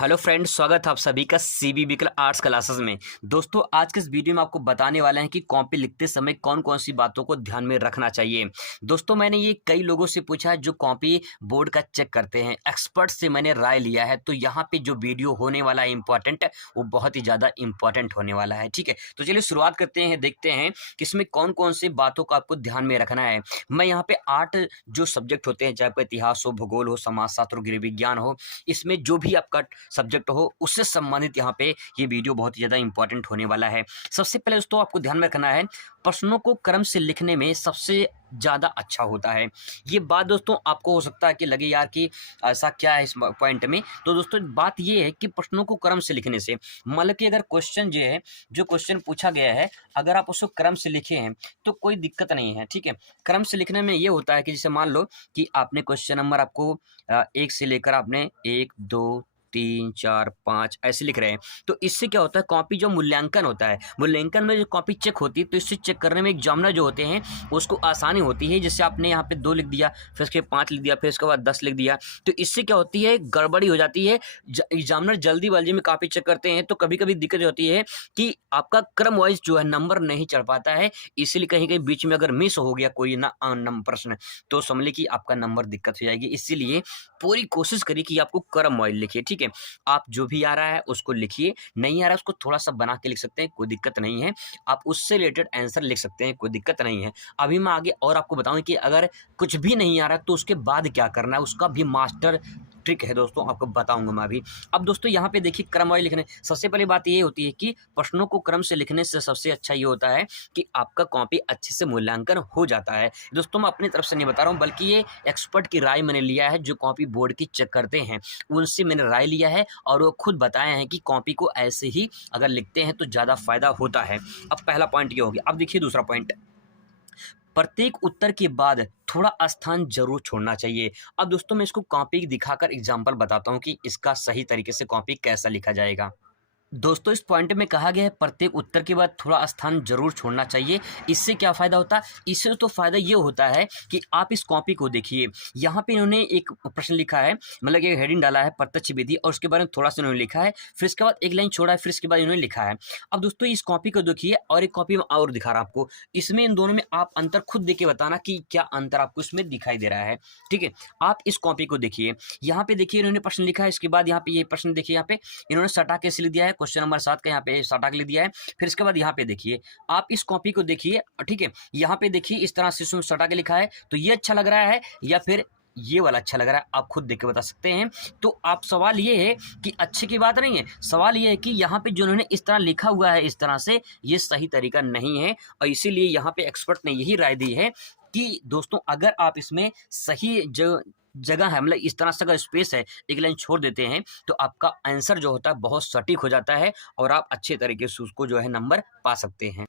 Hello friends, स्वागत है आप सभी का सीबीबी आर्ट्स क्लासेस में। दोस्तों, आज के इस वीडियो में आपको बताने वाले हैं कि कॉपी लिखते समय कौन कौन सी बातों को ध्यान में रखना चाहिए। दोस्तों, मैंने ये कई लोगों से पूछा है जो कॉपी बोर्ड का चेक करते हैं, एक्सपर्ट से मैंने राय लिया है। तो यहाँ पे जो वीडियो होने वाला है इंपॉर्टेंट, वो बहुत ही ज़्यादा इंपॉर्टेंट होने वाला है। ठीक है, तो चलिए शुरुआत करते हैं, देखते हैं कि इसमें कौन कौन सी बातों को आपको ध्यान में रखना है। मैं यहाँ पे 8 जो सब्जेक्ट होते हैं, चाहे इतिहास हो, भूगोल हो, समाजशास्त्र हो, गृह विज्ञान हो, इसमें जो भी आपका सब्जेक्ट हो उससे संबंधित यहाँ पे ये वीडियो बहुत ही ज़्यादा इंपॉर्टेंट होने वाला है। सबसे पहले दोस्तों आपको ध्यान में रखना है, प्रश्नों को क्रम से लिखने में सबसे ज़्यादा अच्छा होता है। ये बात दोस्तों आपको हो सकता है कि लगे यार कि ऐसा क्या है इस पॉइंट में। तो दोस्तों बात ये है कि प्रश्नों को क्रम से लिखने से, मतलब कि अगर क्वेश्चन जो है, जो क्वेश्चन पूछा गया है, अगर आप उसको क्रम से लिखे हैं तो कोई दिक्कत नहीं है। ठीक है, क्रम से लिखने में ये होता है कि जैसे मान लो कि आपने क्वेश्चन नंबर आपको 1 से लेकर आपने 1 2 3 4 5 ऐसे लिख रहे हैं। तो इससे क्या होता है, कॉपी जो मूल्यांकन होता है, मूल्यांकन में जो कॉपी चेक होती है, तो इससे चेक करने में एग्जामिनर जो होते हैं उसको आसानी होती है। जैसे आपने यहाँ पे 2 लिख दिया, फिर उसके 5 लिख दिया, फिर उसके बाद 10 लिख दिया, तो इससे क्या होती है, गड़बड़ी हो जाती है। एग्जामिनर जल्दीबाजी में कॉपी चेक करते हैं, तो कभी कभी दिक्कत होती है कि आपका क्रम वाइज जो है नंबर नहीं चढ़ पाता है। इसलिए कहीं कहीं बीच में अगर मिस हो गया कोई ना प्रश्न, तो समझ लीजिए कि आपका नंबर दिक्कत हो जाएगी। इसीलिए पूरी कोशिश करिए कि आपको क्रम वाइज लिखिए। ठीक है, आप जो भी आ रहा है उसको लिखिए, नहीं आ रहा है उसको थोड़ा सा बना के लिख सकते हैं, कोई दिक्कत नहीं है। आप उससे रिलेटेड आंसर लिख सकते हैं, कोई दिक्कत नहीं है। अभी मैं आगे और आपको बताऊं कि अगर कुछ भी नहीं आ रहा तो उसके बाद क्या करना है, उसका भी मास्टर ट्रिक है दोस्तों, आपको बताऊंगा मैं अभी। अब दोस्तों यहाँ पे देखिए क्रम वाइज लिखने, सबसे पहली बात ये होती है कि प्रश्नों को क्रम से लिखने से सबसे अच्छा ये होता है कि आपका कॉपी अच्छे से मूल्यांकन हो जाता है। दोस्तों मैं अपनी तरफ से नहीं बता रहा हूँ, बल्कि ये एक्सपर्ट की राय मैंने लिया है, जो कॉपी बोर्ड की चेक करते हैं उनसे मैंने राय लिया है, और वो खुद बताए हैं कि कॉपी को ऐसे ही अगर लिखते हैं तो ज़्यादा फायदा होता है। अब पहला पॉइंट ये हो गया। अब देखिए दूसरा पॉइंट, प्रत्येक उत्तर के बाद थोड़ा स्थान जरूर छोड़ना चाहिए। अब दोस्तों मैं इसको कॉपी दिखाकर एग्जाम्पल बताता हूँ कि इसका सही तरीके से कॉपी कैसा लिखा जाएगा। दोस्तों इस पॉइंट में कहा गया है प्रत्येक उत्तर के बाद थोड़ा स्थान जरूर छोड़ना चाहिए। इससे क्या फ़ायदा होता है, इससे तो फ़ायदा ये होता है कि आप इस कॉपी को देखिए, यहाँ पे इन्होंने एक प्रश्न लिखा है, मतलब एक हेडिंग डाला है प्रत्यक्ष विधि, और उसके बारे में थोड़ा सा इन्होंने लिखा है, फिर इसके बाद एक लाइन छोड़ा है, फिर इसके बाद इन्होंने लिखा है। अब दोस्तों इस कॉपी को देखिए, और एक कॉपी में और दिखा रहा आपको, इसमें इन दोनों में आप अंतर खुद देख के बताना कि क्या अंतर आपको इसमें दिखाई दे रहा है। ठीक है, आप इस कॉपी को देखिए, यहाँ पे देखिए इन्होंने प्रश्न लिखा है, इसके बाद यहाँ पे ये प्रश्न देखिए, यहाँ पे इन्होंने सटा के लिख दिया है, क्वेश्चन नंबर 7 का यहाँ पे सटा के लिख दिया है। फिर इसके बाद यहाँ पे देखिए, आप इस कॉपी को देखिए, ठीक है, यहाँ पे देखिए इस तरह से इसमें सटा के लिखा है, तो ये अच्छा लग रहा है या फिर ये वाला अच्छा लग रहा है, आप खुद देख के बता सकते हैं। तो आप सवाल ये है कि अच्छे की बात नहीं है, सवाल ये है कि यहाँ पे जो उन्होंने इस तरह लिखा हुआ है, इस तरह से, ये सही तरीका नहीं है, और इसीलिए यहाँ पे एक्सपर्ट ने यही राय दी है कि दोस्तों अगर आप इसमें सही जो जगह है, मतलब इस तरह से अगर स्पेस है, एक लाइन छोड़ देते हैं, तो आपका आंसर जो होता है बहुत सटीक हो जाता है, और आप अच्छे तरीके से उसको जो है नंबर पा सकते हैं।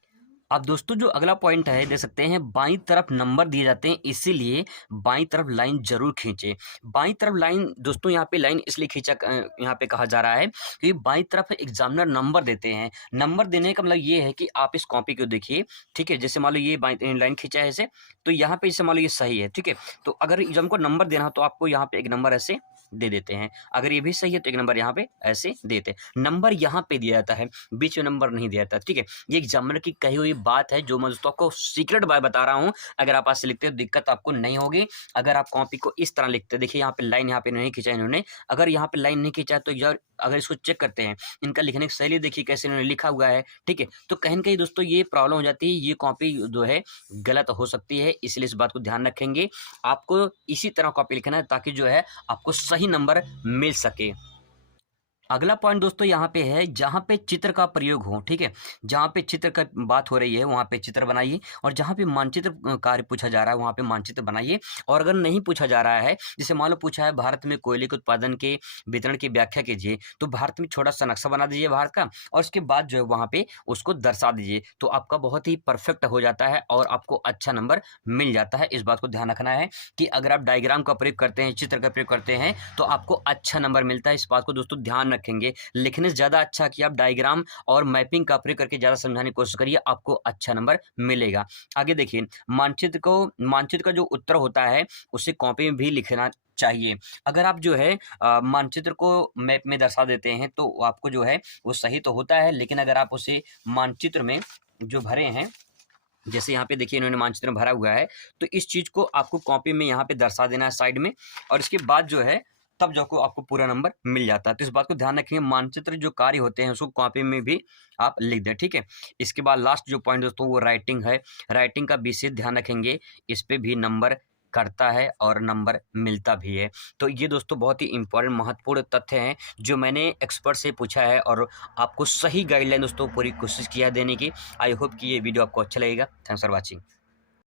अब दोस्तों जो अगला पॉइंट है, देख सकते हैं बाईं तरफ नंबर दिए जाते हैं, इसीलिए बाईं तरफ लाइन जरूर खींचे। बाईं तरफ लाइन दोस्तों, यहाँ पे लाइन इसलिए खींचा यहाँ पे कहा जा रहा है कि बाईं तरफ एग्जामिनर नंबर देते हैं। नंबर देने का मतलब ये है कि आप इस कॉपी को देखिए, ठीक है, जैसे मान लो ये बाईं लाइन खींचा है ऐसे, तो यहाँ पे जैसे मान लो ये सही है, ठीक है, तो अगर एग्जाम को नंबर देना हो तो आपको यहाँ पे एक नंबर ऐसे दे देते हैं, अगर ये भी सही है तो एक नंबर यहाँ पे ऐसे देते हैं। नंबर यहाँ पे दिया जाता है, बीच में नंबर नहीं दिया जाता। ठीक है, ये एग्जामिनर की कही हुई बात है, जो मैं दोस्तों आपको सीक्रेट बाय बता रहा हूँ। अगर आप ऐसे लिखते हो दिक्कत आपको नहीं होगी। अगर आप कॉपी को इस तरह लिखते, देखिए यहाँ पे लाइन यहाँ पे नहीं खींचा इन्होंने, अगर यहाँ पे लाइन नहीं खींचा तो यार अगर इसको चेक करते हैं, इनका लिखने की शैली देखिए कैसे इन्होंने लिखा हुआ है। ठीक है, तो कहीं ना कहीं दोस्तों ये प्रॉब्लम हो जाती है, ये कॉपी जो है गलत हो सकती है, इसलिए इस बात को ध्यान रखेंगे। आपको इसी तरह कॉपी लिखना है ताकि जो है आपको सही नंबर मिल सके। अगला पॉइंट दोस्तों यहाँ पे है, जहाँ पे चित्र का प्रयोग हो। ठीक है, जहाँ पे चित्र का बात हो रही है वहाँ पे चित्र बनाइए, और जहाँ पे मानचित्र कार्य पूछा जा रहा है वहाँ पे मानचित्र बनाइए। और अगर नहीं पूछा जा रहा है, जैसे मान लो पूछा है भारत में कोयले के उत्पादन के वितरण की व्याख्या कीजिए, तो भारत में छोटा सा नक्शा बना दीजिए भारत का, और उसके बाद जो है वहाँ पे उसको दर्शा दीजिए, तो आपका बहुत ही परफेक्ट हो जाता है और आपको अच्छा नंबर मिल जाता है। इस बात को ध्यान रखना है कि अगर आप डायग्राम का प्रयोग करते हैं, चित्र का प्रयोग करते हैं, तो आपको अच्छा नंबर मिलता है। इस बात को दोस्तों ध्यान रखेंगे। लिखने से ज़्यादा अच्छा कि आप डायग्राम और मैपिंग का प्रयोग करके ज़्यादा समझाने की कोशिश करिए, आपको अच्छा नंबर मिलेगा। आगे देखिए, मानचित्र का जो उत्तर होता है उसे कॉपी में भी लिखना चाहिए। अगर आप जो है मानचित्र को मैप में दर्शा देते हैं तो आपको जो है वो सही तो होता है, लेकिन अगर आप उसे मानचित्र में जो भरे हैं, जैसे यहाँ पे देखिए इन्होंने मानचित्र में भरा हुआ है, तो इस चीज़ को आपको कॉपी में यहाँ पे दर्शा देना है साइड में, और इसके बाद जो है तब जाको आपको पूरा नंबर मिल जाता है। तो इस बात को ध्यान रखिए, मानचित्र जो कार्य होते हैं उसको कॉपी में भी आप लिख दें, ठीक है। इसके बाद लास्ट जो पॉइंट दोस्तों वो राइटिंग है। राइटिंग का विशेष ध्यान रखेंगे, इस पे भी नंबर करता है और नंबर मिलता भी है। तो ये दोस्तों बहुत ही इंपॉर्टेंट महत्वपूर्ण तथ्य हैं जो मैंने एक्सपर्ट से पूछा है, और आपको सही गाइडलाइन दोस्तों पूरी कोशिश किया है देने की। आई होप कि ये वीडियो आपको अच्छा लगेगा। Thanks for watching.